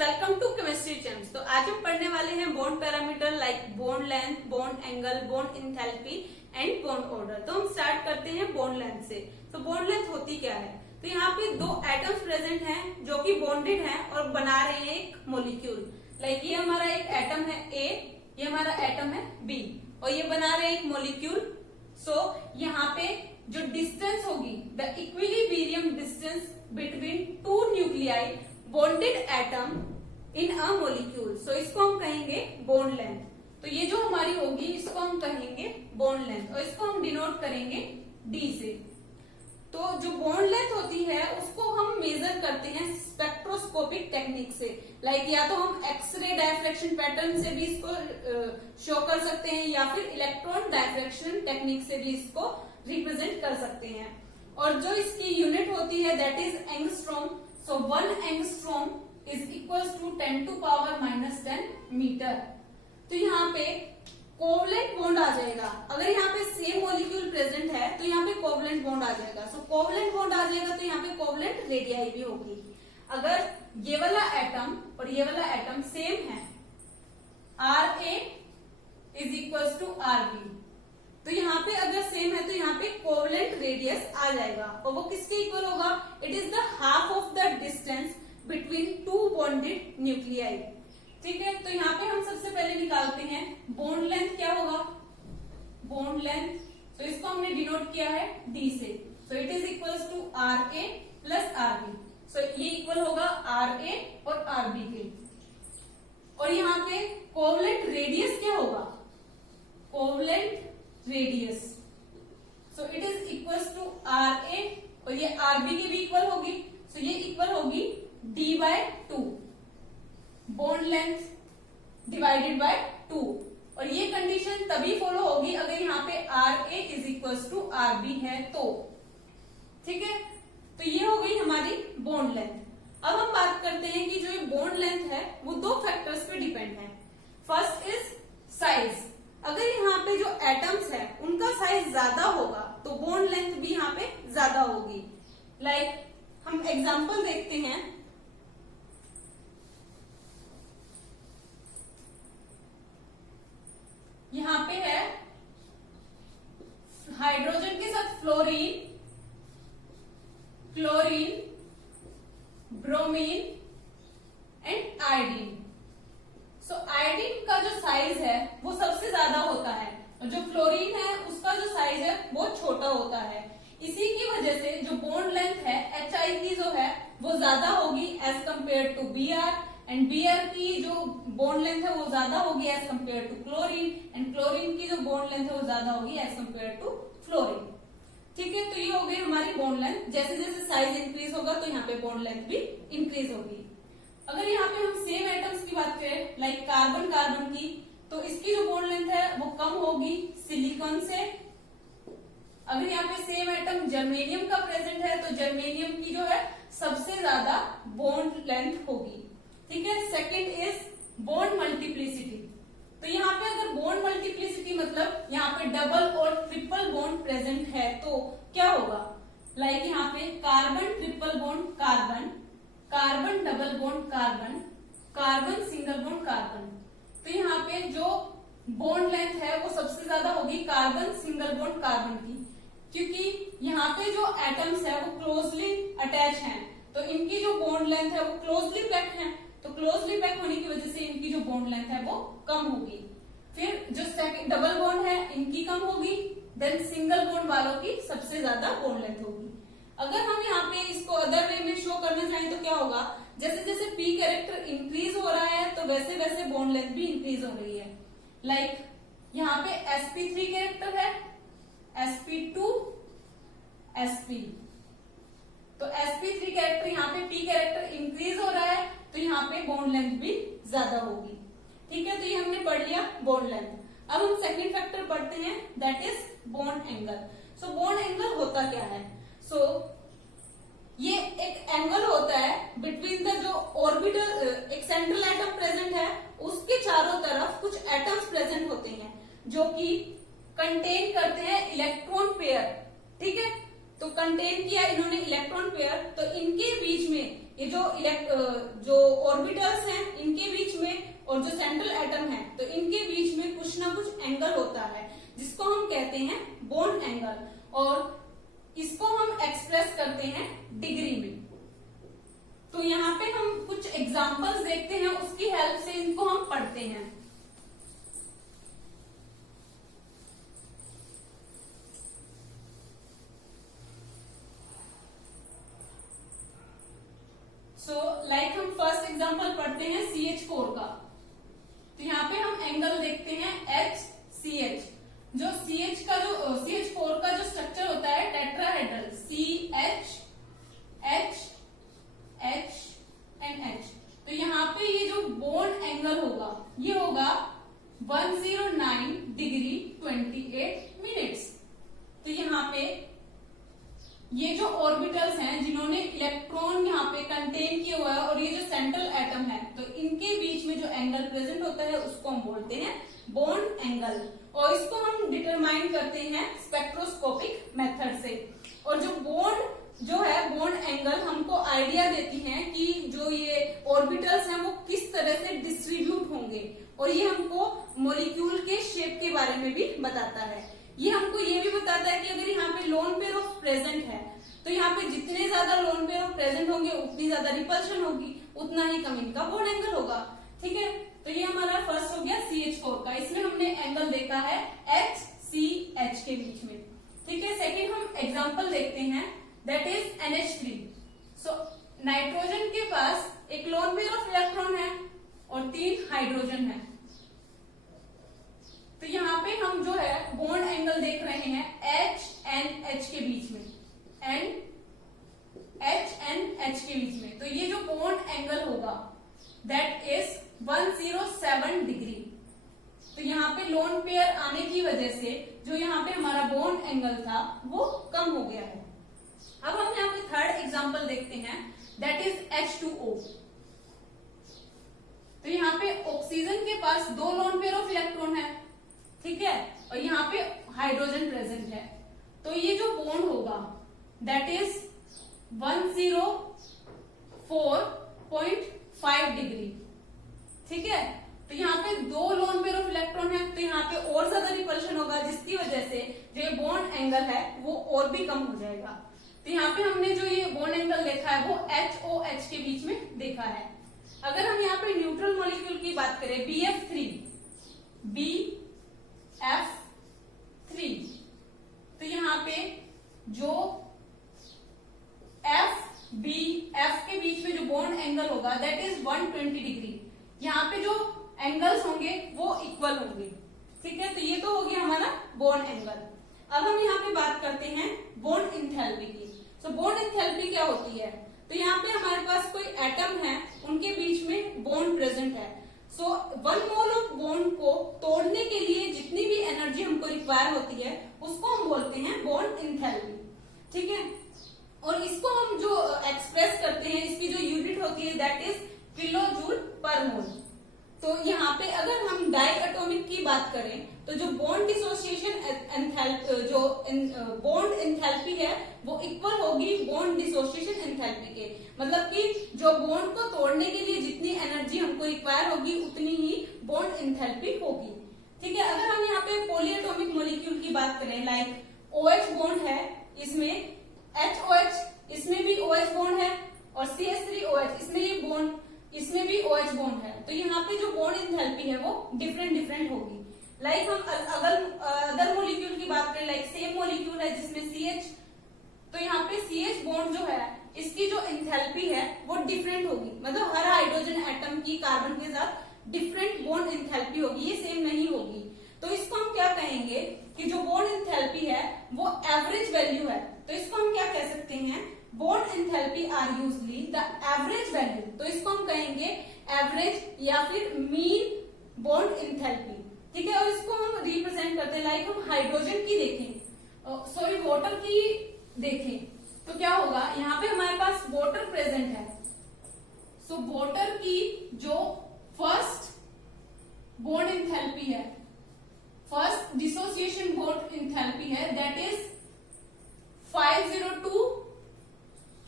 Welcome to chemistry चैम्स। तो आज हम पढ़ने वाले हैं bond parameter like bond length, bond angle, bond enthalpy and bond order. तो हम स्टार्ट करते हैं बॉन्ड लेंथ से। तो बॉन्ड लेंथ होती क्या है? तो यहाँ पे दो एटम्स प्रेजेंट हैं जो कि बॉन्डेड हैं और बना रहे हैं एक मॉलिक्यूल। लाइक ये हमारा एक एटम है ए, ये हमारा एटम है बी और ये बना रहे हैं एक मॉलिक्यूल। सो यहाँ पे जो डिस्टेंस होगी, the equilibrium distance between two nuclei bonded atom in a molecule, so इसको हम कहेंगे बॉन्ड लेंथ। तो ये जो हमारी होगी इसको हम कहेंगे बॉन्ड लेंथ और इसको हम डिनोट करेंगे डी से। तो जो बॉन्ड लेंथ होती है उसको हम मेजर करते हैं स्पेक्ट्रोस्कोपिक टेक्निक से। लाइक या तो हम एक्सरे डायफ्रैक्शन पैटर्न से भी इसको शो कर सकते हैं या फिर इलेक्ट्रॉन डायफ्रैक्शन टेक्निक से भी इसको रिप्रेजेंट कर सकते हैं। और जो इसकी यूनिट होती है that is angstrom. So 1 angstrom is equals to 10 to power -10 metre. तो यहाँ पे कोवलेंट बॉन्ड आ जाएगा। अगर यहाँ पे सेम मॉलिक्यूल प्रेजेंट है तो यहाँ पे कोवलेंट बॉन्ड आ जाएगा। सो कोवलेंट बॉन्ड आ जाएगा तो यहाँ पे कोवलेंट रेडियाई भी होगी। अगर ये वाला एटम और ये वाला एटम सेम है, Ra is equals to Rb, तो यहाँ पे अगर सेम है तो यहाँ पे कोवलेंट रेडियस आ जाएगा और वो किसके इक्वल होगा? It is the half of the distance between to bonded nuclei. ठीक है, तो यहाँ पे हम सबसे पहले निकालते हैं बॉन्ड लेंथ क्या होगा? बॉन्ड लेंथ, तो इसको हमने डिनोट किया है डी से। So it is equals to Ra plus Rb। सो ये इक्वल होगा Ra और Rb के। और यहाँ पे कोवलेंट रेडियस क्या होगा? Covalent radius, so it is equals to Ra और ये Rb की भी इक्वल होगी। सो ये इक्वल होगी D/2, bond length divided by 2। और ये कंडीशन तभी फॉलो होगी अगर यहाँ पे Ra is equals to Rb है तो। ठीक है, तो ये हो गई हमारी बॉन्ड लेंथ। अब हम बात करते हैं कि जो ये बॉन्ड लेंथ है वो दो फैक्टर्स पे डिपेंड है। First is size. अगर यहाँ पे जो एटम्स है उनका साइज ज्यादा होगा तो बॉन्ड लेंथ भी यहाँ पे ज्यादा होगी। लाइक हम एग्जांपल देखते हैं। यहाँ पे है हाइड्रोजन के साथ fluorine, chlorine, bromine and iodine. So iodine का जो साइज है वो सबसे ज्यादा होता है और जो फ्लोरीन है उसका जो साइज है वो छोटा होता है। इसी की वजह से जो बॉन्ड लेंथ है HI की जो है वो ज्यादा होगी as compare to Br and Br की जो बॉन्ड लेंथ है वो ज्यादा होगी as compare to chlorine and chlorine की जो बॉन्ड लेंथ है वो ज्यादा होगी एज कम्पेयर टू फ्लोरीन। ठीक है, तो ये हो गई हमारी बॉन्ड लेंथ। जैसे जैसे साइज इंक्रीज होगा तो यहाँ पे बॉन्ड लेंथ भी इंक्रीज होगी। अगर यहाँ पे हम सेम एटम्स की बात करें लाइक कार्बन कार्बन की, तो इसकी जो बॉन्ड लेंथ है वो कम होगी सिलिकॉन से। अगर यहाँ पे सेम एटम जर्मेनियम का प्रेजेंट है तो जर्मेनियम की जो है सबसे ज्यादा बॉन्ड लेंथ होगी। ठीक है, सेकंड इज बॉन्ड मल्टीप्लिसिटी। तो यहाँ पे अगर बॉन्ड मल्टीप्लिसिटी मतलब यहाँ पे डबल और ट्रिपल बॉन्ड प्रेजेंट है तो क्या होगा? लाइक यहाँ पे carbon triple bond carbon, carbon double bond carbon, carbon single bond carbon. तो यहाँ पे जो बॉन्ड लेंथ है वो सबसे ज्यादा होगी कार्बन सिंगल बॉन्ड कार्बन की, क्योंकि यहाँ पे जो एटम्स है वो क्लोजली अटैच हैं तो इनकी जो बॉन्ड लेंथ है वो क्लोजली पैक्ड है। तो क्लोजली पैक होने की वजह से इनकी जो बॉन्ड लेंथ है वो कम होगी। फिर जो सेकंड डबल बॉन्ड है इनकी कम होगी, देन सिंगल बॉन्ड वालों की सबसे ज्यादा बॉन्ड लेंथ होगी। अगर हम यहाँ पे इसको अदर वे में शो करना चाहें तो क्या होगा? जैसे जैसे P कैरेक्टर इंक्रीज हो रहा है तो वैसे वैसे बॉन्ड लेंथ भी इंक्रीज हो रही है। लाइक यहाँ पे sp3 कैरेक्टर है, sp2, sp, तो sp3 कैरेक्टर यहाँ पे P कैरेक्टर इंक्रीज हो रहा है तो यहाँ पे बॉन्ड लेंथ भी ज्यादा होगी। ठीक है, तो ये हमने पढ़ लिया बॉन्ड लेंथ। अब हम सेकंड फैक्टर पढ़ते हैं that is bond angle. So bond angle होता क्या है? सो ये एक एंगल होता है बिटवीन द जो ऑर्बिटल एक सेंट्रल एटम प्रेजेंट है उसके चारों तरफ कुछ एटम्स प्रेजेंट होते हैं जो कि कंटेन करते हैं इलेक्ट्रॉन पेयर। ठीक है, तो कंटेन किया इन्होंने इलेक्ट्रॉन पेयर, तो इनके बीच में ये जो ऑर्बिटल्स हैं इनके बीच में और जो सेंट्रल एटम है तो इनके बीच में कुछ ना कुछ एंगल होता है जिसको हम कहते हैं बॉन्ड एंगल, और इसको हम एक्सप्रेस करते हैं डिग्री में। तो यहाँ पे हम कुछ एग्जांपल्स देखते हैं, उसकी हेल्प से इनको हम पढ़ते हैं। लाइक हम फर्स्ट एग्जांपल पढ़ते हैं CH4 का। तो यहाँ पे हम एंगल देखते हैं HCH। जो CH4 का जो स्ट्रक्चर होता है tetrahedral, CH H H and H। तो यहाँ पे ये जो बॉन्ड एंगल होगा ये होगा 109 डिग्री 28 मिनट्स। तो यहाँ पे ये जो ऑर्बिटल्स हैं जिन्होंने इलेक्ट्रॉन यहाँ पे कंटेन किया हुआ है और ये जो सेंट्रल एटम है तो इनके बीच में जो एंगल प्रेजेंट होता है उसको हम बोलते हैं बॉन्ड एंगल, और इसको हम डिटरमाइन करते हैं स्पेक्ट्रोस्कोपिक मेथड से। और जो बॉन्ड एंगल हमको आइडिया देती हैं कि जो ये ऑर्बिटल्स हैं वो किस तरह से डिस्ट्रीब्यूट होंगे, और ये हमको मॉलिक्यूल के शेप के बारे में भी बताता है। ये हमको ये भी बताता है कि अगर यहाँ पे लोन पेयर ऑफ प्रेजेंट है तो यहाँ पे जितने ज्यादा लोन पेयर ऑफ प्रेजेंट होंगे उतनी ज्यादा रिपल्शन होगी, उतना ही कम इनका बॉन्ड एंगल होगा। ठीक है, तो ये हमारा फर्स्ट हो गया CH4 का। इसमें हमने एंगल देखा है HCH के बीच में। ठीक है, सेकेंड हम एग्जाम्पल देखते हैं, that is NH3। So nitrogen के पास एक लोन पेयर ऑफ इलेक्ट्रॉन है और 3 हाइड्रोजन है। तो यहाँ पे हम जो है बॉन्ड एंगल देख रहे हैं HNH के बीच में, HNH के बीच में। तो ये जो बॉन्ड एंगल होगा दैट इज 107 डिग्री। तो यहाँ पे लोन पेयर आने की वजह से जो यहाँ पे हमारा बॉन्ड एंगल था वो कम हो गया है। अब हम यहाँ पे थर्ड एग्जांपल देखते हैं, दैट इज H2O। तो यहाँ पे ऑक्सीजन के पास 2 लोन पेयर ऑफ इलेक्ट्रॉन है, ठीक है, और यहाँ पे हाइड्रोजन प्रेजेंट है। तो ये जो बॉन्ड होगा दैट इज 104.5 डिग्री। ठीक है, तो यहाँ पे 2 लोन पेयर ऑफ इलेक्ट्रॉन है तो यहाँ पे और ज्यादा रिपल्शन होगा, जिसकी वजह से जो ये बॉन्ड एंगल है वो और भी कम हो जाएगा। तो यहाँ पे हमने जो ये बॉन्ड एंगल देखा है वो HOH के बीच में देखा है। अगर हम यहाँ पे न्यूट्रल मॉलिक्यूल की बात करें BF3 तो यहाँ पे जो FBF के बीच में जो बॉन्ड एंगल होगा दैट इज 120 डिग्री। यहाँ पे जो एंगल्स होंगे वो इक्वल होंगे। ठीक है, तो ये तो हो गया हमारा बॉन्ड एंगल। अब हम यहाँ पे बात करते हैं बॉन्ड इंथैल्पी की। सो बॉन्ड इंथैल्पी क्या होती है? तो यहाँ पे हमारे पास कोई एटम है, उनके बीच में बॉन्ड प्रेजेंट है। सो 1 मोल ऑफ बॉन्ड को तोड़ने के लिए जितनी भी एनर्जी हमको रिक्वायर होती है उसको हम बोलते हैं बॉन्ड इंथैल्पी। ठीक है, और इसको हम जो एक्सप्रेस करते हैं, इसकी जो यूनिट होती है that is kilo joule per मोल। तो यहाँ पे अगर हम डाइएटॉमिक की बात करें तो जो बॉन्ड डिसोसिएशन बॉन्ड एंथैल्पी है वो इक्वल होगी बॉन्ड डिसोसिएशन एंथैल्पी के। मतलब कि जो बॉन्ड को तोड़ने के लिए जितनी एनर्जी हमको रिक्वायर होगी उतनी ही बॉन्ड एंथैल्पी होगी। ठीक है, अगर हम यहाँ पे पॉलीएटॉमिक मॉलिक्यूल की बात करें, लाइक OH बॉन्ड है, इसमें HOH, इसमें भी OH बॉन्ड है, और CH3OH, इसमें भी OH बॉन्ड है। तो यहाँ पे जो बॉन्ड एंथैल्पी है वो डिफरेंट होगी। लाइक हम अदर मॉलिक्यूल की बात करें, लाइक सेम मॉलिक्यूल है जिसमें CH, तो यहाँ पे CH बॉन्ड जो है इसकी जो एंथैल्पी है वो डिफरेंट होगी। मतलब हर हाइड्रोजन एटम की कार्बन के साथ डिफरेंट बॉन्ड एंथैल्पी होगी, ये सेम नहीं होगी। तो इसको हम क्या कहेंगे कि जो बॉन्ड एंथैल्पी है वो एवरेज वैल्यू है। तो इसको हम क्या कह सकते हैं, bond enthalpy are usually the average value. तो इसको हम कहेंगे एवरेज या फिर मीन बॉन्ड एंथैल्पी। ठीक है, और इसको हम रिप्रेजेंट करते हैं, लाइक हम हाइड्रोजन की देखें, सॉरी वाटर की देखें तो क्या होगा, यहाँ पे हमारे पास वाटर प्रेजेंट है। सो वाटर की जो फर्स्ट बॉन्ड एंथैल्पी है, फर्स्ट डिसोसिएशन बॉन्ड एंथैल्पी है that is 502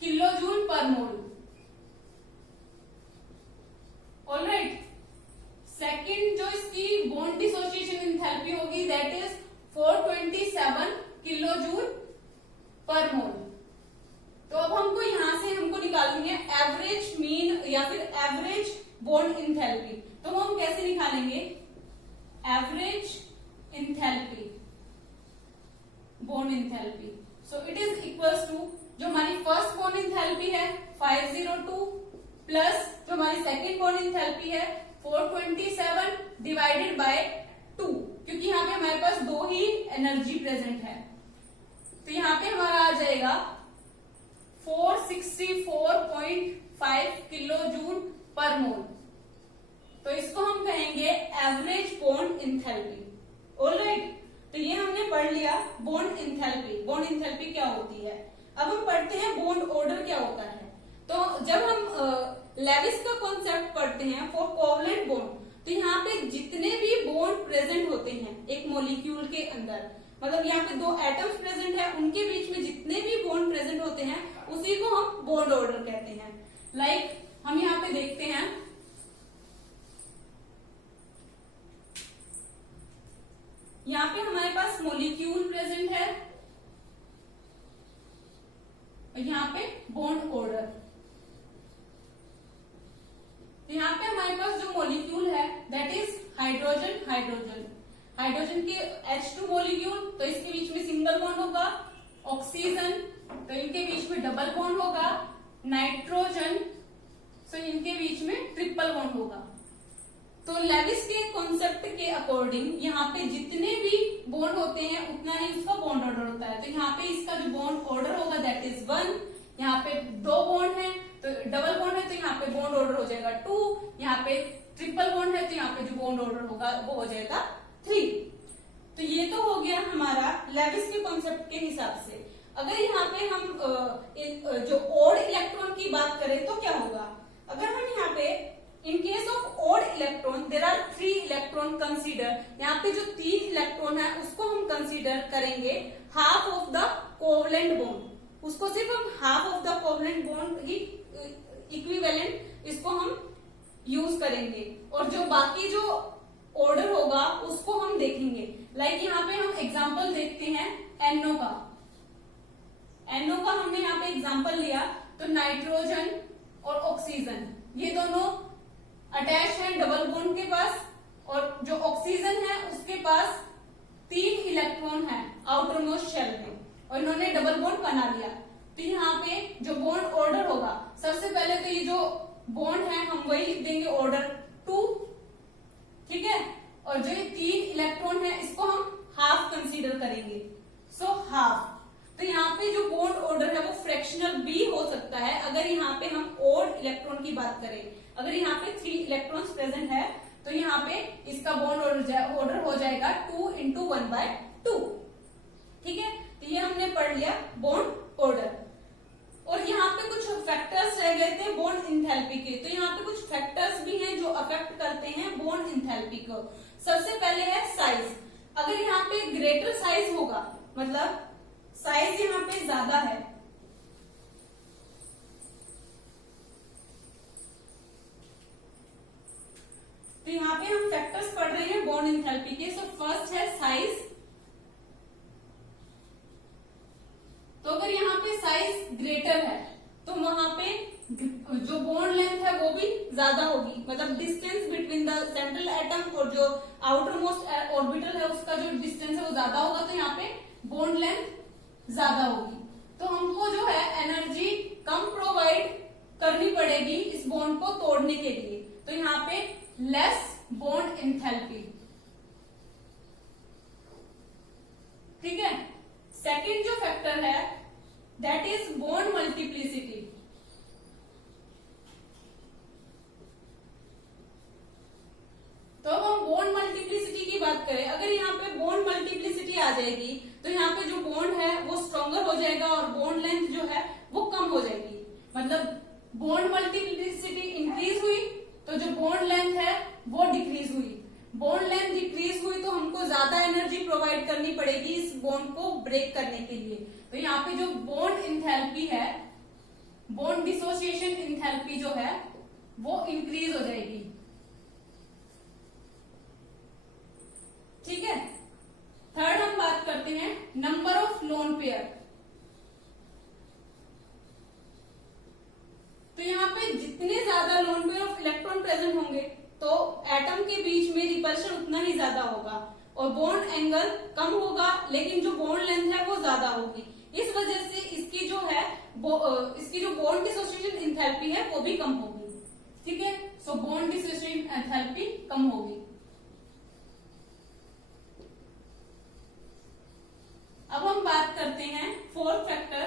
kilojoule per mole. या फिर एवरेज बॉन्ड इंथैल्पी। तो वो हम कैसे निकालेंगे, average enthalpy, bond enthalpy. So it is equals to जो हमारी फर्स्ट बॉन्ड इंथैल्पी है 502 प्लस जो हमारी सेकेंड बॉन्ड इंथैल्पी है 427 डिवाइडेड बाय 2, क्योंकि यहाँ पे हमारे पास दो ही एनर्जी प्रेजेंट है। तो यहाँ पे हमारा आ जाएगा 464.5 किलो जूल पर मोल। तो इसको हम कहेंगे एवरेज बॉन्ड इंथैल्पी। ऑलराइट, तो ये हमने पढ़ लिया बॉन्ड इंथैल्पी। बॉन्ड इंथैल्पी क्या होती है। अब हम पढ़ते हैं बॉन्ड ऑर्डर क्या होता है। तो जब हम लेविस का कॉन्सेप्ट पढ़ते हैं फॉर कोवलेंट बॉन्ड, तो यहाँ पे जितने भी बॉन्ड प्रेजेंट होते हैं एक मॉलिक्यूल के अंदर, मतलब यहाँ पे दो एटम्स प्रेजेंट है, उनके बीच में जितने भी बॉन्ड प्रेजेंट होते हैं उसी को हम बॉन्ड ऑर्डर कहते हैं। लाइक हम यहाँ पे देखते हैं, यहाँ पे हमारे पास मॉलिक्यूल प्रेजेंट है और यहाँ पे बॉन्ड ऑर्डर। तो यहाँ पे हमारे पास जो मॉलिक्यूल है दैट इज हाइड्रोजन, हाइड्रोजन के H2 मॉलिक्यूल, तो इसके बीच में सिंगल बॉन्ड होगा। ऑक्सीजन, तो इनके बीच में डबल बॉन्ड होगा। नाइट्रोजन, तो इनके बीच में ट्रिपल बॉन्ड होगा। तो लेविस के कॉन्सेप्ट के अकॉर्डिंग यहाँ पे जितने भी बॉन्ड होते हैं उतना ही उसका बॉन्ड ऑर्डर होता है। तो यहाँ पे इसका जो बॉन्ड ऑर्डर होगा दैट इज 1। यहाँ पे दो बॉन्ड है तो डबल बॉन्ड है तो यहाँ पे बॉन्ड ऑर्डर हो जाएगा 2। यहाँ पे ट्रिपल बॉन्ड है तो यहाँ पे जो बॉन्ड ऑर्डर होगा वो हो जाएगा 3। तो ये तो हो गया हमारा लेविस के कॉन्सेप्ट के हिसाब से। अगर यहाँ पे हम जो ओड इलेक्ट्रॉन की बात करें तो क्या होगा। अगर हम यहाँ पे in case of odd electron there are 3 electron consider, यहाँ पे जो 3 इलेक्ट्रॉन है उसको हम कंसीडर करेंगे half of the covalent bond. उसको सिर्फ हम half of the covalent bond he equivalent इसको हम यूज करेंगे, और जो बाकी जो ऑर्डर होगा उसको हम देखेंगे। लाइक यहाँ पे हम एग्जांपल देखते हैं NO का। NO का हमने यहाँ पे एग्जांपल लिया तो नाइट्रोजन और ऑक्सीजन ये दोनों अटैच है डबल बॉन्ड के पास, और जो ऑक्सीजन है उसके पास 3 इलेक्ट्रॉन है आउटर मोस्ट शेल में, और इन्होंने डबल बॉन्ड बना लिया। तो यहाँ पे जो बॉन्ड ऑर्डर होगा, सबसे पहले तो ये जो बॉन्ड है हम वही लिख देंगे ऑर्डर 2, ठीक है। और जो ये 3 इलेक्ट्रॉन है इसको हम हाफ कंसीडर करेंगे, सो हाफ। तो यहाँ पे जो बॉन्ड ऑर्डर है वो फ्रैक्शनल भी हो सकता है अगर यहाँ पे हम ओड इलेक्ट्रॉन की बात करें। अगर यहाँ पे 3 इलेक्ट्रॉन्स प्रेजेंट है तो यहाँ पे इसका बॉन्ड ऑर्डर हो जाएगा 2 × 1/2, ठीक है। तो ये हमने पढ़ लिया बॉन्ड ऑर्डर। और यहाँ पे कुछ फैक्टर्स रह गए थे बॉन्ड इंथैल्पी के। तो यहाँ पे कुछ फैक्टर्स भी हैं जो अफेक्ट करते हैं बॉन्ड इंथैल्पी को। सबसे पहले है साइज। अगर यहाँ पे ग्रेटर साइज होगा, मतलब साइज यहाँ पे ज्यादा है, तो यहाँ पे हम फैक्टर्स पढ़ रहे हैं बॉन्ड इंथैल्पी के। सो फर्स्ट है साइज। तो अगर यहाँ पे साइज ग्रेटर है तो वहां पे जो बॉन्ड लेंथ है वो भी ज्यादा होगी, मतलब distance between the central atom और जो आउटर मोस्ट ऑर्बिटल है उसका जो डिस्टेंस है वो ज्यादा होगा, तो यहाँ पे बॉन्ड लेंथ ज्यादा होगी। तो हमको जो है एनर्जी कम प्रोवाइड करनी पड़ेगी इस बॉन्ड को तोड़ने के लिए। तो यहाँ पे लेस बॉन्ड इंथैल्पी, ठीक है। सेकेंड जो फैक्टर है दैट इज बॉन्ड मल्टीप्लिसिटी। तो अब हम बॉन्ड मल्टीप्लिसिटी की बात करें, अगर यहाँ पे बॉन्ड मल्टीप्लिसिटी आ जाएगी तो यहाँ पे जो बॉन्ड है वो स्ट्रॉन्गर हो जाएगा और बॉन्ड लेंथ जो है वो कम हो जाएगी। मतलब बॉन्ड मल्टीप्लिसिटी इंक्रीज हुई तो जो बॉन्ड लेंथ है वो डिक्रीज हुई। बॉन्ड लेंथ डिक्रीज हुई तो हमको ज्यादा एनर्जी प्रोवाइड करनी पड़ेगी इस बॉन्ड को ब्रेक करने के लिए। तो यहाँ पे जो बॉन्ड इंथैल्पी है, बॉन्ड डिसोसिएशन इंथैल्पी जो है वो इंक्रीज हो जाएगी, ठीक है। थर्ड हम बात करते हैं नंबर ऑफ लोन पेयर। तो यहाँ पे जितने ज्यादा इलेक्ट्रॉन प्रेजेंट होंगे तो एटम के बीच में रिपल्शन उतना ही ज्यादा होगा और बॉन्ड एंगल कम होगा, लेकिन जो बॉन्ड लेंथ है वो ज्यादा होगी। इस वजह से इसकी जो बॉन्ड डिसोसिएशन एंथैल्पी है वो भी कम होगी। ठीक है, सो बॉन्ड डिसोसिएशन एंथैल्पी कम होगी। अब हम बात करते हैं fourth factor,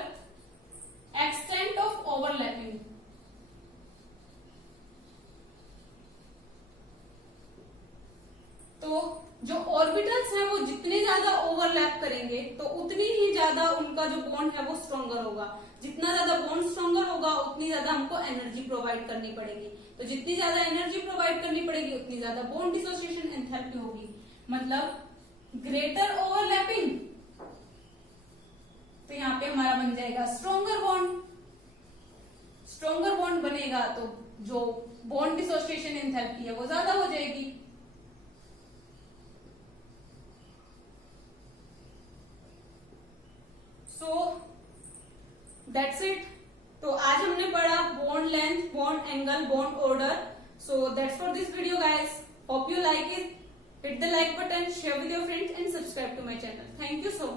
extent of overlapping. तो जो ऑर्बिटल्स हैं वो जितने ज्यादा ओवरलैप करेंगे तो उतनी ही ज्यादा उनका जो बॉन्ड है वो स्ट्रॉन्गर होगा। जितना ज्यादा बॉन्ड स्ट्रॉन्गर होगा उतनी ज्यादा हमको एनर्जी प्रोवाइड करनी पड़ेगी। तो जितनी ज्यादा एनर्जी प्रोवाइड करनी पड़ेगी उतनी ज्यादा बॉन्ड डिसोसिएशन एंथैल्पी होगी। मतलब ग्रेटर ओवरलैपिंग, तो यहाँ पे हमारा बन जाएगा स्ट्रॉन्गर बॉन्ड। स्ट्रॉन्गर बॉन्ड बनेगा तो जो बॉन्ड डिसोसिएशन एंथैल्पी है वो ज्यादा हो जाएगी। So that's it. तो आज हमने पढ़ा bond length, bond angle, bond order. So that's for this video guys. Hope you like it. Hit the like button, share with your friends and subscribe to my channel. Thank you so much.